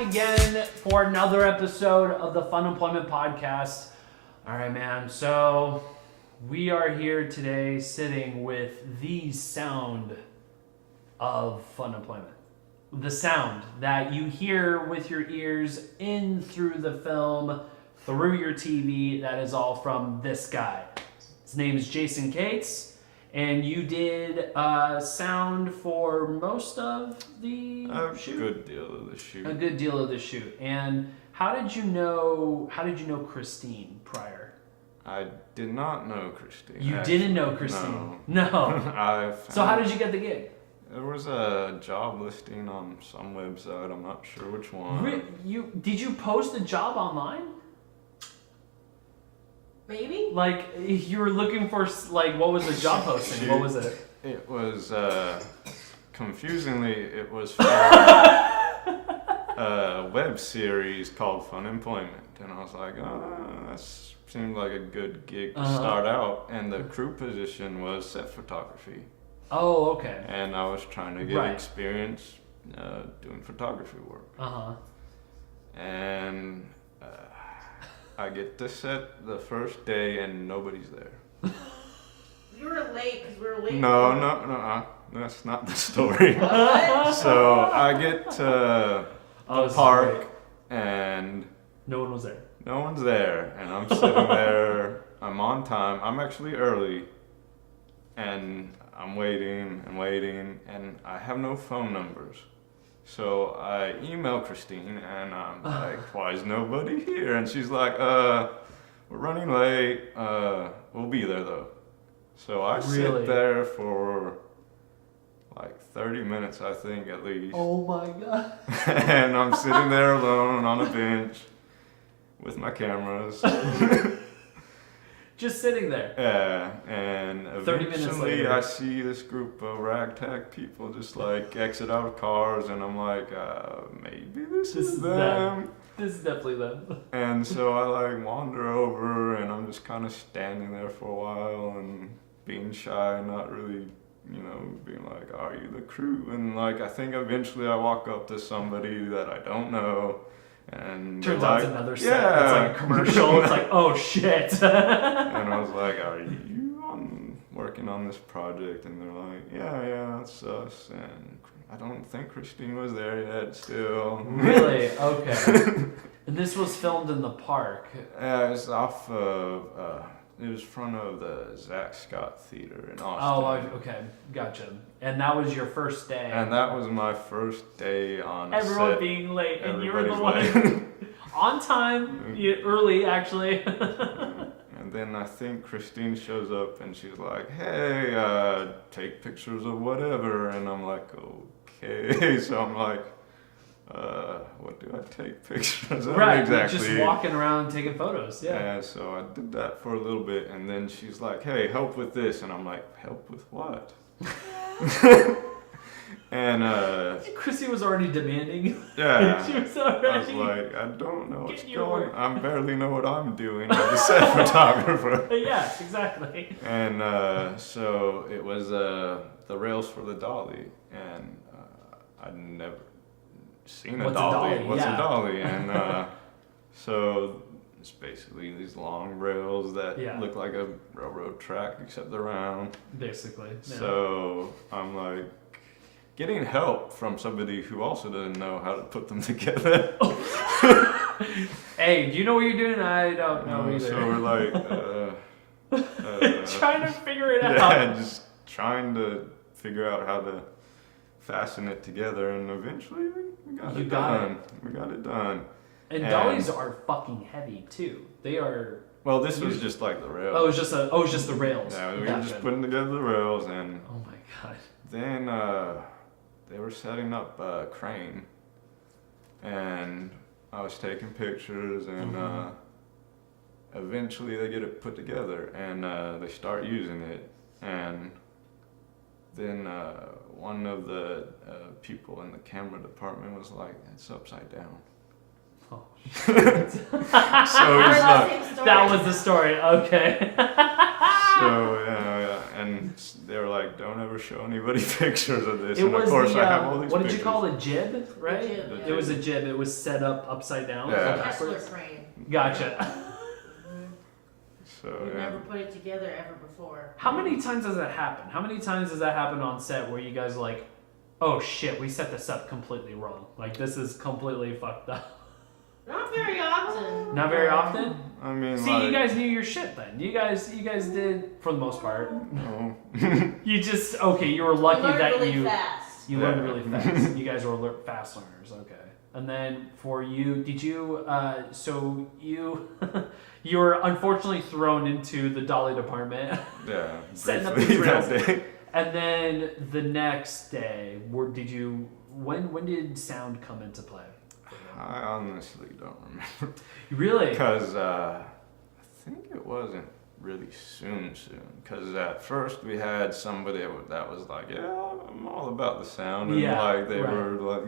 again for another episode of the FUNEMPLOYMENT podcast. All right, man. So we are here today sitting with the sound of FUNEMPLOYMENT. The sound that you hear with your ears in through the film, through your TV. That is all from this guy. His name is Jason Cates. And you did sound for most of the shoot? A good deal of the shoot. A good deal of the shoot. And how did you know Christine prior? I did not know Christine. You didn't know Christine? No. So how did you get the gig? There was a job listing on some website. I'm not sure which one. Did you post a job online? Maybe? Like, you were looking for, like, what was the job posting? What was it? It was, confusingly, it was for a web series called FUNEMPLOYMENT. And I was like, that seemed like a good gig to start out. And the crew position was set photography. Oh, okay. And I was trying to get experience doing photography work. And I get to set the first day and nobody's there. You were late because we were waiting. No, that's not the story. So I get to the park and no one was there. No one's there, and I'm sitting there. I'm on time. I'm actually early, and I'm waiting, and I have no phone numbers. So I email Christine and I'm like, why is nobody here? And she's like, we're running late. We'll be there though. So I sit there for like 30 minutes, I think, at least. Oh my God. And I'm sitting there alone on a bench with my cameras. Just sitting there. Yeah, and 30 minutes eventually later. I see this group of ragtag people just like exit out of cars, and I'm like, maybe this is them. This is definitely them. And so I like wander over, and I'm just kind of standing there for a while and being shy, not really, being like, are you the crew? And like, I think eventually I walk up to somebody that I don't know. And turns out it's another set. Yeah. It's like a commercial. It's like, oh shit. And I was like, are you working on this project? And they're like, yeah, that's us. And I don't think Christine was there yet still. Really? Okay. And this was filmed in the park. Yeah, it was off of, it was front of the Zach Scott Theater in Austin. Oh, okay. Gotcha. And that was your first day. And that was my first day on everyone set. being late, and you were the Everybody's one on time, early actually. And then I think Christine shows up and she's like, hey, take pictures of whatever. And I'm like, okay. So I'm like, what do I take pictures of exactly? Just walking around taking photos, Yeah, so I did that for a little bit, and then she's like, hey, help with this. And I'm like, help with what? And Chrissy was already demanding. Yeah. She was already. I was like, I don't know what's going on. I barely know what I'm doing. I'm a set photographer. Yeah, exactly. And so it was the rails for the dolly, and I'd never seen a dolly. What's a dolly? And so it's basically these long rails that look like a railroad track, except they're round. Basically. Yeah. So I'm like getting help from somebody who also doesn't know how to put them together. Hey, do you know what you're doing? I don't know either. So we're like trying to figure it out. Yeah, just trying to figure out how to fasten it together, and eventually we got it done. We got it done. And dollies are fucking heavy too. They are. Well, this was just like the rails. Oh, it was just the rails. Yeah, we were just putting together the rails, and oh my God. Then they were setting up a crane, and I was taking pictures, and eventually they get it put together, and they start using it, and then one of the people in the camera department was like, it's upside down. Oh, so he's like, that was the story. Okay. So yeah, and they were like, don't ever show anybody pictures of this. It And of was course, the, I have all these what did pictures. you call it, jib, right? jib, yeah. It was a jib. It was set up upside down. Yeah. Kessler Backwards. frame. Gotcha. So We've yeah. never put it together ever before. How many times does that happen? How many times does that happen on set where you guys are like, oh shit, we set this up completely wrong. Like this is completely fucked up. Not very often. Not very often? I mean, See, like, you guys knew your shit then. You guys did for the most part. no. You just you were lucky We learned that really you fast. you learned really fast. You guys were fast learners, okay. And then for you, did you so you you were unfortunately thrown into the dolly department. Yeah. Setting up briefly the that drills. day. And then the next day, when did sound come into play? I honestly don't remember. Really? Because I think it wasn't really soon. Because at first we had somebody that was like, yeah, I'm all about the sound. And Yeah, like they right. were like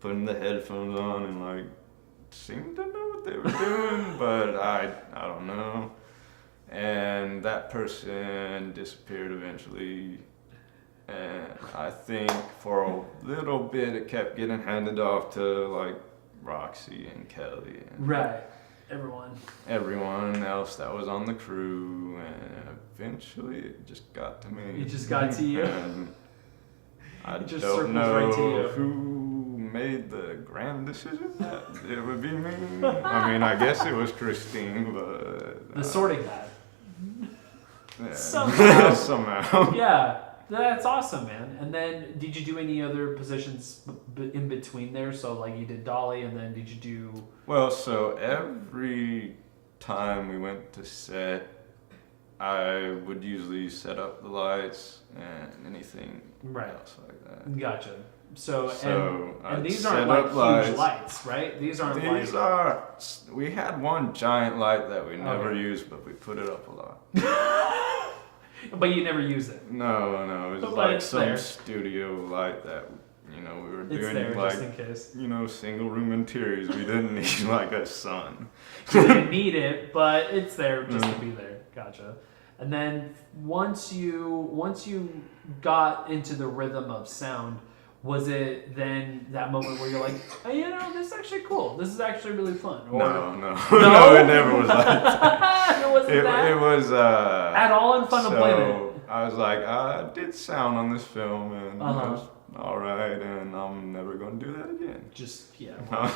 putting the headphones on and like seemed to know what they were doing, but I don't know. And that person disappeared eventually. And I think for a little bit it kept getting handed off to like Roxy and Kelly and Right. everyone else that was on the crew, and eventually it just got to me. It just got to you. And I It just don't circles know right to you. who made the grand decision that it would be me. I mean, I guess it was Christine, but The sorting guy. yeah. Somehow. Somehow. Yeah, that's awesome, man. And then, did you do any other positions in between there? So, like, you did dolly, and then did you do? Well, so every time we went to set, I would usually set up the lights and anything Right. else like that. Gotcha. So, So and I'd these set aren't like up huge lights, right? These aren't These like. are. We had one giant light that we never Okay. used, but we put it up a lot. But you never use it. No, it was But like it's some there. studio light that we were It's doing there like just in case. single room interiors. We didn't need like a sun. You didn't need it, but it's there just to Mm. be there. Gotcha. And then once you got into the rhythm of sound, was it then that moment where you're like, hey, this is actually cool. This is actually really fun. Or, No, No? it never was like that. It wasn't that It was at all in fun employment. So I was like, I did sound on this film, and it Uh-huh. was all right, and I'm never going to do that again. Just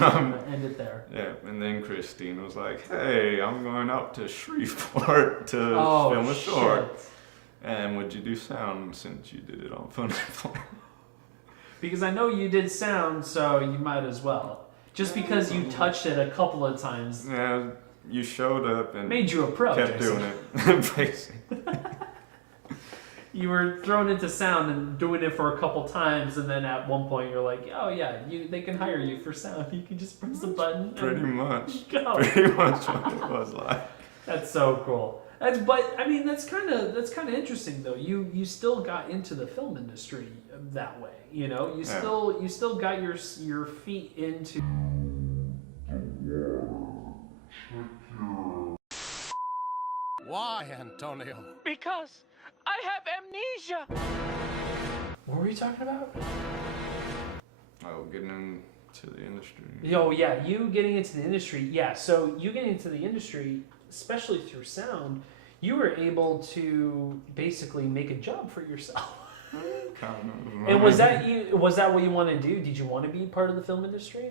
Um, end it there. Yeah, and then Christine was like, hey, I'm going out to Shreveport to film a short. shit. And would you do sound since you did it on FUNEMPLOYMENT? Because I know you did sound, so you might as well. Just because you touched it a couple of times Yeah, you showed up and made you a pro. kept Jason. doing it. Basically. You were thrown into sound and doing it for a couple times, and then at one point you're like, "Oh yeah, they can hire you for sound. You can just press the button." Pretty and much. go. Pretty much what it was like. That's so cool. That's kind of interesting though. You still got into the film industry that way. You Yeah. still got your feet into. Why, Antonio? Because I have amnesia. What were you talking about? Oh, getting into the industry. Oh yeah, you getting into the industry. Yeah, so you getting into the industry, especially through sound, you were able to basically make a job for yourself. Kind of. And was that what you wanted to do? Did you want to be part of the film industry?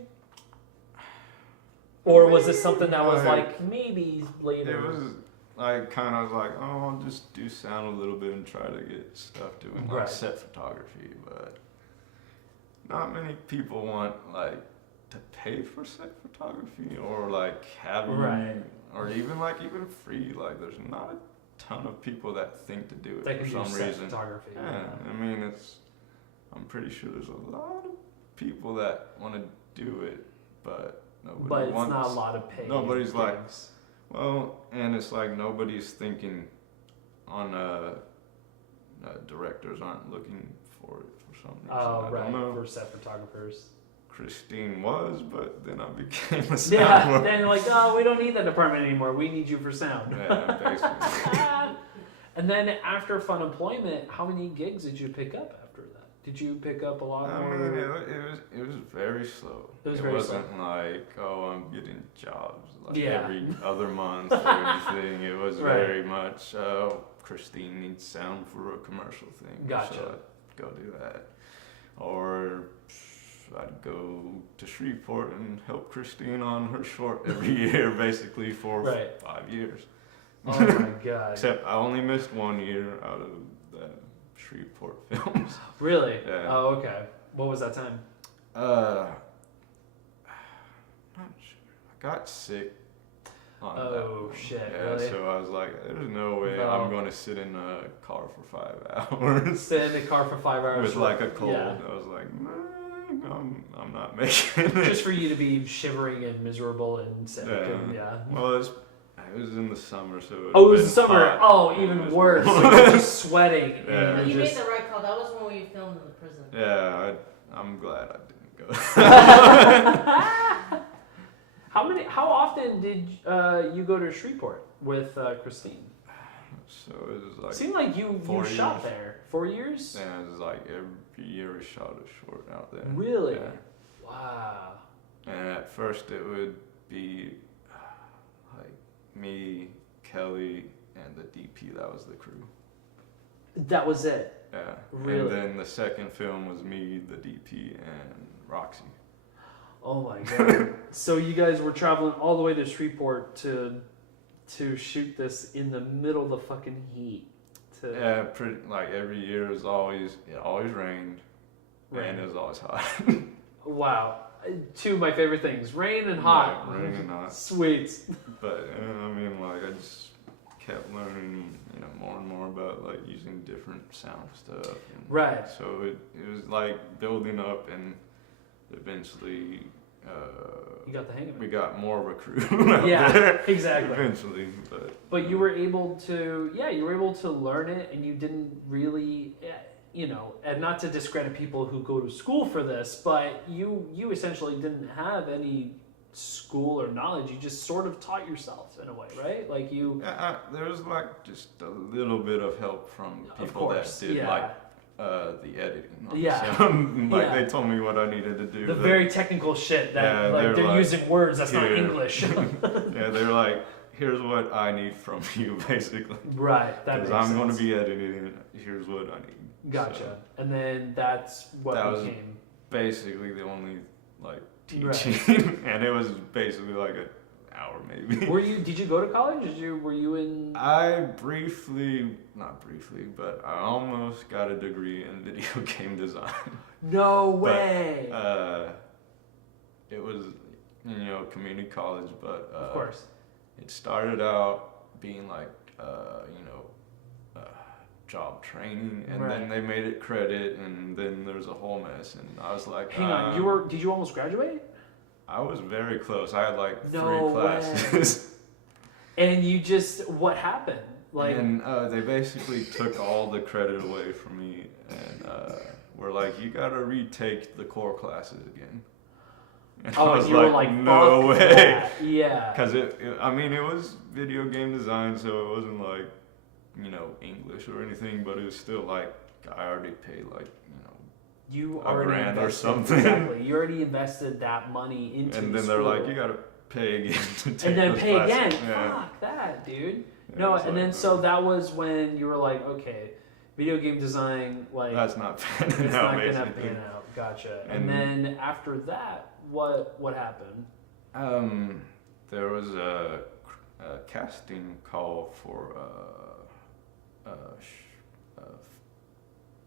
Or was this something that was like maybe later? It was like kind of like, oh, I'll just do sound a little bit and try to get stuff doing like Right. set photography, but not many people want like to pay for set photography or like having Right. or even free. Like there's not a ton of people that think to do it That can for do some set reason. photography. Yeah, I mean I'm pretty sure there's a lot of people that want to do it, but nobody But it's wants. not a lot of pay. Nobody's like, gigs. well, and it's like nobody's thinking on directors aren't looking for it for some reason. Oh, I right, don't know. for set photographers. Christine was, but then I became a Yeah, sound. then like, oh, we don't need that department anymore. We need you for sound. Yeah, basically. And then after FUNEMPLOYMENT, how many gigs did you pick up after that? Did you pick up a lot I more? mean, it was very slow. It was very slow. Wasn't like, oh, I'm getting jobs like Yeah. every other month or anything. It was Right. very much, oh, Christine needs sound for a commercial thing. Gotcha. So I'd go do that. Or I'd go to Shreveport and help Christine on her short every year, basically for Right. 5 years. Oh my god. Except I only missed 1 year out of the Shreveport films. Really? Yeah. Oh, okay. What was that time? Not sure. I got sick on that Oh one. shit, Yeah, really? so I was like, there's no way No. I'm going to sit in a car for 5 hours Sit in the car for 5 hours. with like a cold. Yeah. I was like, I'm not making it. Just for you to be shivering and miserable and sick. Yeah. And, yeah. Well, it was in the summer, so Oh, it was the summer. hot. Oh, It even was worse. warm. Like, you're just sweating. Yeah. And You you're made just... the right call. That was when we filmed in the prison. Yeah, I'm glad I didn't go. How often did you go to Shreveport with Christine? So it was like, It seemed like you 4 shot years. there. 4 years? yeah, it was like every year we shot a short out there. Really? Yeah. Wow. And at first it would be like me, Kelly, and the DP. That was the crew. That was it. Yeah. Really? And then the second film was me, the DP, and Roxy. Oh my god. So you guys were traveling all the way to Shreveport to shoot this in the middle of the fucking heat. Yeah, pretty like every year it always rained, Rain. and it was always hot. Wow. Two of my favorite things: rain and hot. Yeah, rain and hot. Sweet. But I mean, like I just kept learning, more and more about like using different sound stuff. And Right. So it was like building up, and eventually You got the hang of we it. got more of a crew. Out Yeah, there exactly. Eventually, But you were able to, learn it, and you didn't really, and not to discredit people who go to school for this, but you essentially didn't have any school or knowledge. You just sort of taught yourself in a way, right? Like you. yeah, there was like just a little bit of help from Of people course, that did yeah. like the editing. On the Yeah. sound. Like Yeah. they told me what I needed to do. The very technical shit that Yeah, like they're they're like, using words that's not here. English. Yeah, they were like, here's what I need from you, basically. Right. That Because makes I'm going to sense. be editing it. Here's what I need. Gotcha. So And then that's what That was- became. basically the only like Right. teaching, and it was basically like an hour maybe. Did you go to college? Were you in? I not briefly, but I almost got a degree in video game design. No But, way. It was, community college, but Of course. it started out being like, job training, and Right. then they made it credit, and then there was a whole mess, and I was like, Hang on. Did you almost graduate? I was very close. I had like No 3 way. classes. And what happened? Like, And they basically took all the credit away from me, and were like, you gotta retake the core classes again. And I was you were like, no fuck way. that. Yeah. Because it was video game design, so it wasn't like, English or anything, but it was still like, I already paid like, You $1,000 already or invested, something. Exactly. You already invested that money into. and the then they're like, school. you gotta pay again to take And then those pay classes. again. Yeah. Fuck that, dude. Yeah, No, it was and like, then so that was when you were like, okay, video game design, like that's not panning it's out, not gonna basically. pan out. Gotcha. And And- then after that, what happened? There was a casting call for a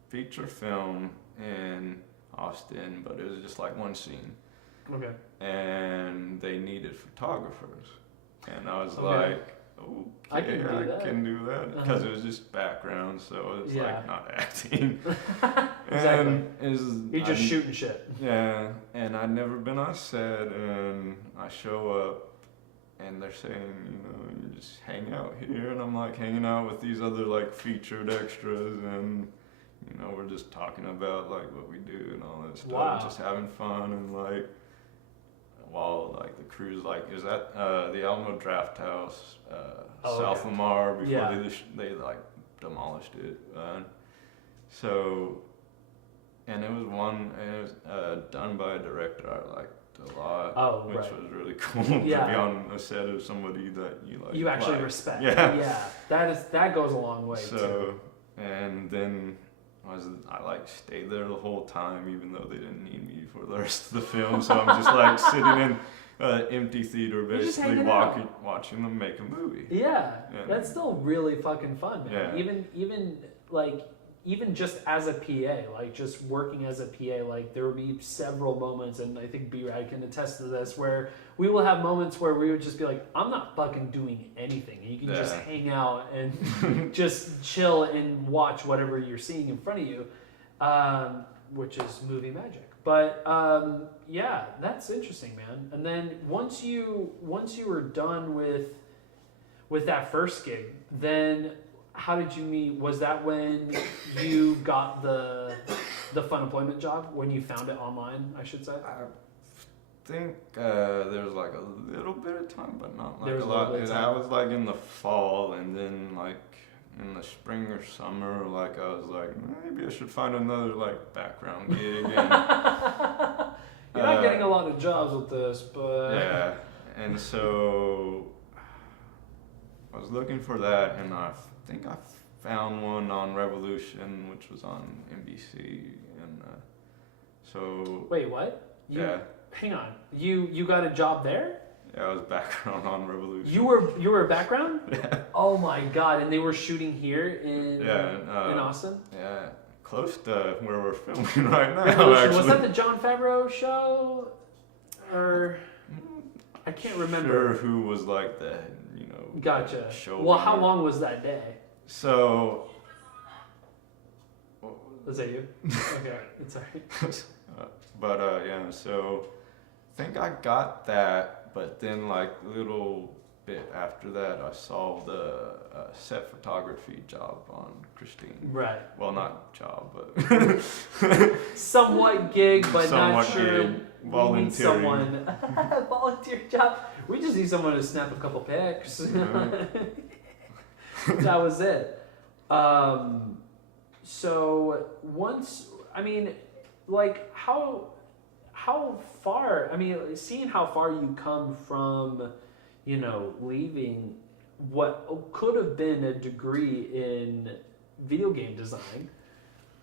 feature film in Austin, but it was just like one scene, Okay. and they needed photographers, and I was Okay. like, okay, I can do that. can do that, because it was just background, so it's Yeah. like not acting. Exactly. And You're just shooting shit. Yeah, and I'd never been on set, and I show up, and they're saying, you just hang out here, and I'm like hanging out with these other like featured extras, and we're just talking about like what we do and all that stuff, Wow. just having fun, and like while like the crew's like, is that the Alamo Draft House, Oh, South okay. Lamar, before Yeah. they like demolished it. So, and it was done by a director I liked a lot, which was really cool to be on a set of somebody that you like. You actually respect. Yeah. That goes a long way so, too. And then I like stayed there the whole time, even though they didn't need me for the rest of the film. So I'm just like sitting in an empty theater, basically watching them make a movie. Yeah, that's still really fucking fun, man. Yeah. Even just as a PA, like just working as a PA, like there would be several moments, and I think B-Rad can attest to this, where we will have moments where we would just be like, I'm not fucking doing anything. And you can just hang out and just chill and watch whatever you're seeing in front of you, which is movie magic. But yeah, that's interesting, man. And then once you were done with that first gig, then how did you meet? Was that when you got the FUNEMPLOYMENT job? When you found it online, I should say? I think there was like a little bit of time, but not like a lot. I was like in the fall, and then like in the spring or summer, like I was like, maybe I should find another like background gig. And, you're not getting a lot of jobs with this, but yeah. And so I was looking for that, and I think I found one on Revolution, which was on NBC, and so. Wait, what? Yeah. Hang on. You got a job there? Yeah, I was background on Revolution. You were a background? Yeah. Oh my god! And they were shooting here in Austin. Yeah, close to where we're filming right now. Actually, was that the Jon Favreau show? Or I can't remember. Sure, who was like the Gotcha. Show. Well, how long was that day? So. Was that you? Okay, it's alright. But yeah, so I think I got that, but then like a little bit after that, I saw the set photography job on Christine. Right. Well, not job, but somewhat gig, but somewhat not sure. Gig. We need someone. Volunteer job. We just need someone to snap a couple pics. That was it. So once, I mean, like how far? I mean, seeing how far you come from, leaving what could have been a degree in video game design,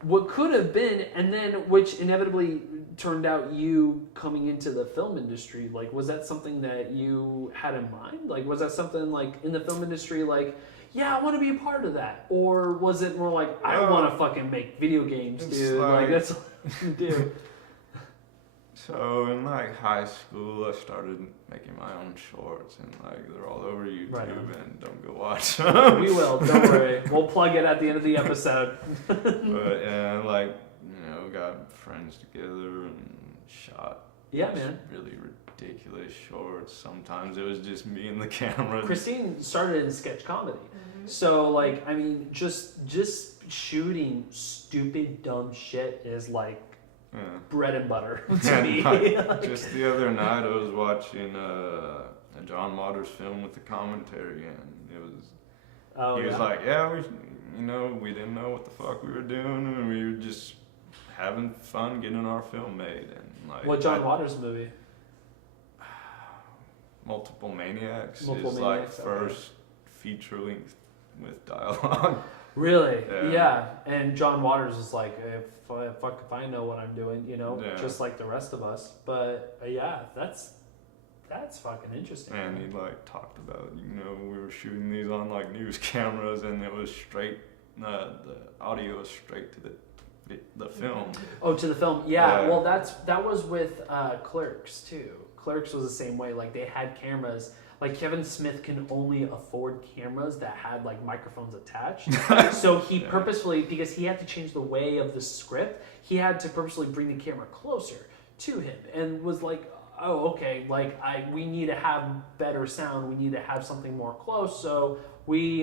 what could have been, and then which inevitably turned out you coming into the film industry. Like, was that something that you had in mind? Like, was that something like in the film industry, like, yeah, I want to be a part of that? Or was it more like, I want to fucking make video games, dude? Like that's what you do. So in like high school, I started making my own shorts, and like they're all over YouTube, and don't go watch them. We will, don't worry. We'll plug it at the end of the episode. But yeah, like got friends together and shot. Yeah, man. Really ridiculous shorts. Sometimes it was just me and the camera. Christine started in sketch comedy, so like I mean, just shooting stupid dumb shit is like. Yeah. Bread and butter to me. Just the other night, I was watching a John Waters film with the commentary, and it was. He was like, "Yeah, we didn't know what the fuck we were doing, and we were just having fun getting our film made." And like, what John Waters movie? Multiple Maniacs is like first feature length with dialogue. Really? Yeah. And John Waters is like, if I know what I'm doing, just like the rest of us. But yeah, that's fucking interesting. And he like talked about, we were shooting these on like news cameras, and it was straight, the audio was straight to the film. Oh, to the film. Yeah. Well, that was with Clerks too. Clerks was the same way. Like they had cameras. Like Kevin Smith can only afford cameras that had like microphones attached. So he purposefully, because he had to change the way of the script, he had to purposely bring the camera closer to him, and was like, oh, okay, like we need to have better sound. We need to have something more close. So we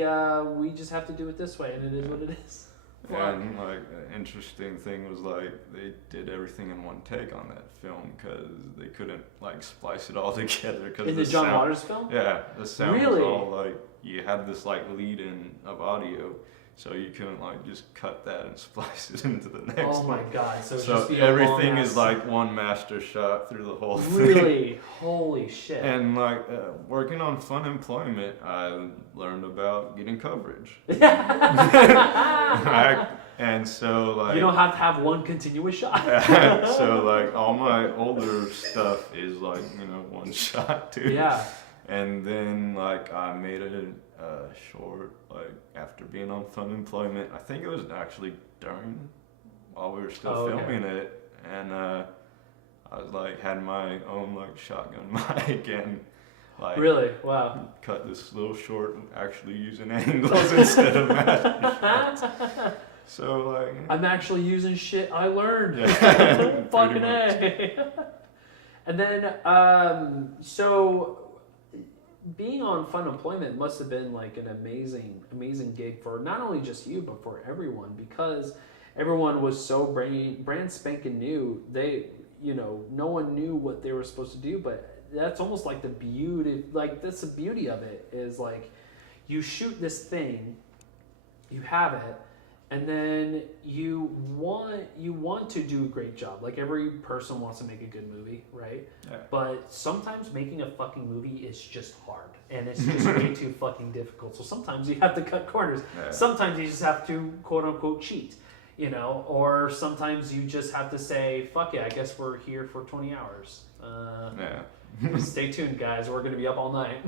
just have to do it this way, and it is what it is. And like an interesting thing was like they did everything in one take on that film because they couldn't like splice it all together. Cause in the John Waters film? Yeah, the sound was all like you had this like lead in of audio, So you couldn't like just cut that and splice it into the next Oh my one. god! So, it's So just be a everything long is ass- like one master shot through the whole thing. really holy shit. And like working on FUNEMPLOYMENT, I learned about getting coverage. And so like you don't have to have one continuous shot. so like all my older stuff is like one shot too. Yeah. And then like I made a short like after being on FUNEMPLOYMENT. I think it was actually while we were still filming it, and I was like had my own like shotgun mic and like Really? Wow. cut this little short actually using angles instead of master shots. So like I'm actually using shit I learned. Yeah, Fucking pretty A. And then, so being on FUNEMPLOYMENT must have been like an amazing gig for not only just you, but for everyone, because everyone was so brand spanking new. They, no one knew what they were supposed to do, but that's almost like the beauty, like that's the beauty of it is like you shoot this thing, you have it, and then you want to do a great job. Like every person wants to make a good movie, right? Yeah. But sometimes making a fucking movie is just hard, and it's just way too fucking difficult. So sometimes you have to cut corners. Yeah. Sometimes you just have to quote unquote cheat, or sometimes you just have to say, fuck it, I guess we're here for 20 hours. Stay tuned, guys. We're gonna be up all night.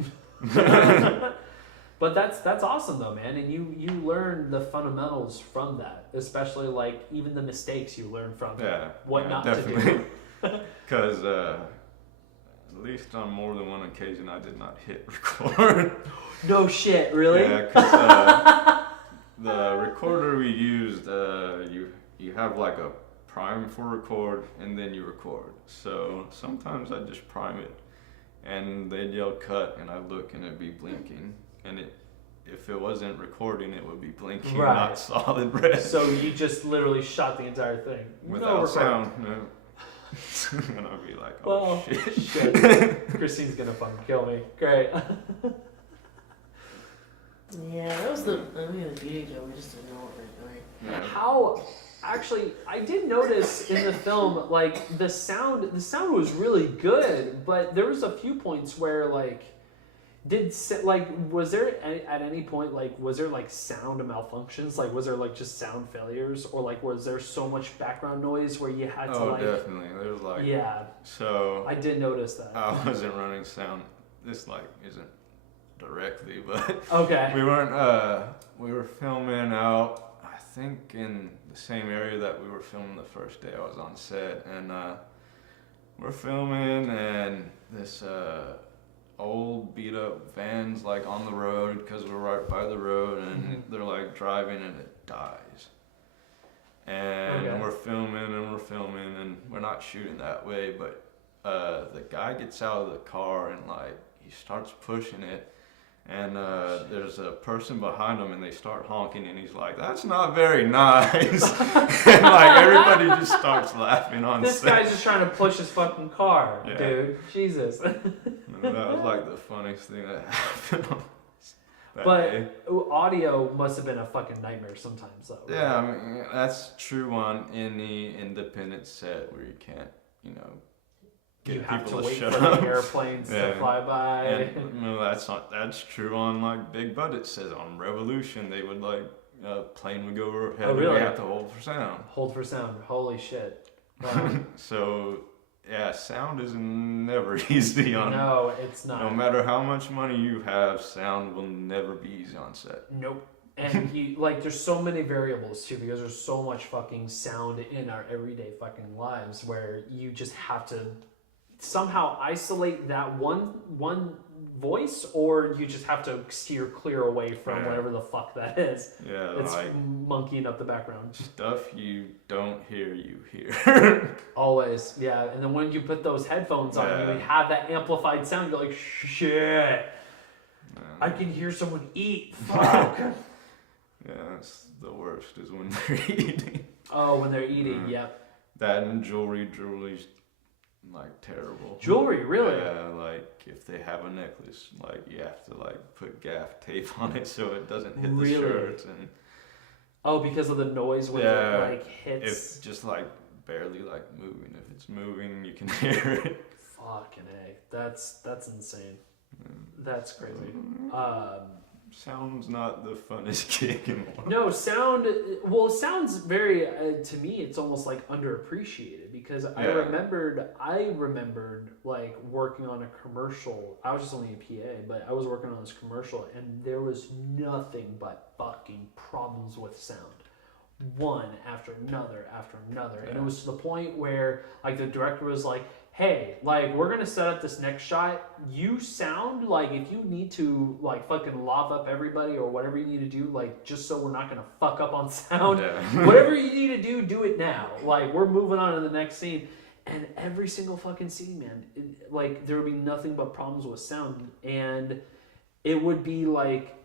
But that's awesome though, man. And you learn the fundamentals from that, especially like even the mistakes you learn from what not definitely. to do. Because at least on more than one occasion, I did not hit record. No shit, really? Yeah, because the recorder we used, you have like a prime for record, and then you record. So sometimes I just prime it, and they'd yell cut, and I'd look, and it'd be blinking. And if it wasn't recording, it would be blinking, Right. not solid red. So you just literally shot the entire thing Without recording. sound, and I'd be like, oh Well, shit. Christine's gonna fucking kill me. Great. Yeah, that was the beauty of it. We just didn't know what we were doing. Yeah. How actually I did notice in the film like the sound was really good, but there was a few points where like was there at any point was there like sound malfunctions, like was there like just sound failures, or like was there so much background noise where you had to like Definitely. There's like So I did notice that. I wasn't running sound. This isn't directly, but Okay. we weren't. We were filming out, I think, in the same area that we were filming the first day I was on set, and we're filming, and this old beat up van's like on the road because we're right by the road, and they're like driving, and it dies. And we're filming, and we're not shooting that way, but the guy gets out of the car and like he starts pushing it, and there's a person behind him, and they start honking, and he's like, "That's not very nice." And like everybody just starts laughing on This set. guy's just trying to push his fucking car, Yeah. dude. Jesus. And that was like the funniest thing that happened on that But day. audio must have been a fucking nightmare sometimes, though. Right? Yeah, I mean, that's true on any independent set where you can't, get You have to people wait shut for up. the airplanes to Yeah. fly by. And that's true on like big budget sets. On Revolution, they would like plane would go overhead. Oh, and really? we have to hold for sound. Hold for sound. Holy shit. So yeah, sound is never easy on. No, it's not. No matter how much money you have, sound will never be easy on set. Nope. And there's so many variables too, because there's so much fucking sound in our everyday fucking lives where you just have to somehow isolate that one voice, or you just have to steer clear away from whatever the fuck that is. Yeah, It's like monkeying up the background. stuff you don't hear, you hear. Always, yeah. And then when you put those headphones on, you have that amplified sound. You're like, shit, I can hear someone eat. Fuck. Yeah, that's the worst is when they're eating. Oh, when they're eating, yep. That and jewelry's like terrible. Jewelry, really? Yeah, like if they have a necklace, like you have to like put gaff tape on it so it doesn't hit the Really? shirts, and Oh, because of the noise when Yeah, it like hits. If just like barely like moving. If it's moving, you can hear it. Fucking A. That's insane. That's crazy. Sound's not the funnest gig anymore. No, sound. Well, sound's very. To me, it's almost like underappreciated because I remembered like working on a commercial. I was just only a PA, but I was working on this commercial, and there was nothing but fucking problems with sound. One after another, and it was to the point where like the director was like, hey, like, we're gonna set up this next shot. You sound like if you need to, like, fucking love up everybody or whatever you need to do, like, just so we're not gonna fuck up on sound. Whatever you need to do it now. Like, we're moving on to the next scene. And every single fucking scene, man, like, there would be nothing but problems with sound. And it would be like,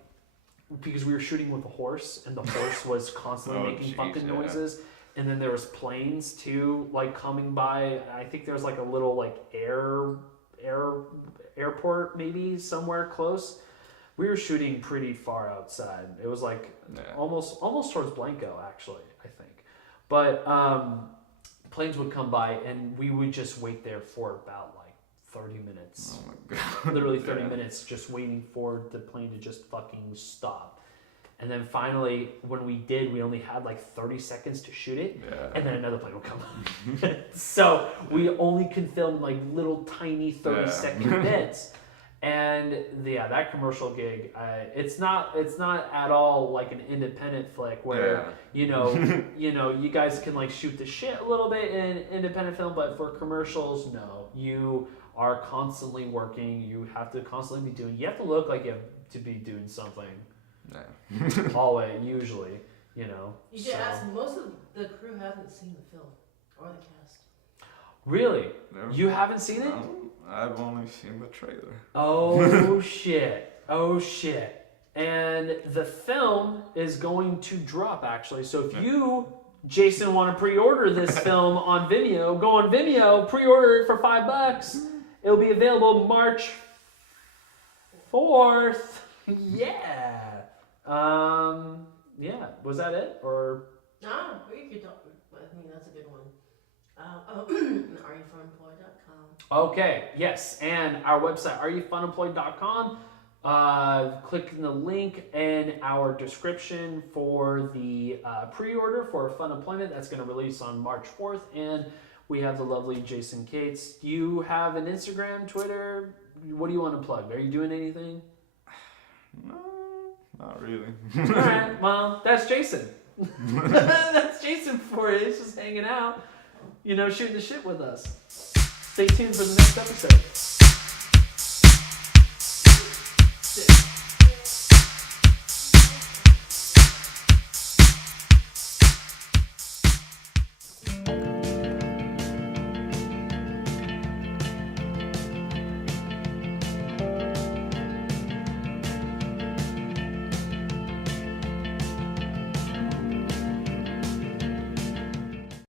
because we were shooting with a horse, and the horse was constantly making fucking noises. And then there was planes too, like coming by. I think there's like a little like airport maybe somewhere close. We were shooting pretty far outside. It was like almost towards Blanco actually, I think. But planes would come by and we would just wait there for about like 30 minutes. Oh my God. Literally 30 minutes just waiting for the plane to just fucking stop. And then finally, when we did, we only had like 30 seconds to shoot it, and then another plane would come up. So we only could film like little tiny 30-second bits. And that commercial gig, it's not at all like an independent flick where you guys can like shoot the shit a little bit in independent film, but for commercials, no, you are constantly working. You have to constantly be doing. You have to look like you have to be doing something. Always, usually, You should ask. Most of the crew hasn't seen the film or the cast. Really? No. You haven't seen it? I've only seen the trailer. Oh shit! Oh shit! And the film is going to drop actually. So if you, Jason, want to pre-order this film on Vimeo, go on Vimeo, pre-order it for $5. It'll be available March 4th. Yeah. Was that it? Or Nah, you could talk. I mean, that's a good one. REELISMS.com. Okay, yes, and our website, areyofunemployed.com. Click the link in our description for the pre-order for Fun Employment. That's going to release on March 4th, and we have the lovely Jason Cates. Do you have an Instagram, Twitter? What do you want to plug? Are you doing anything? No, not really. All right, well, that's Jason. That's Jason for you. He's just hanging out, shooting the shit with us. Stay tuned for the next episode.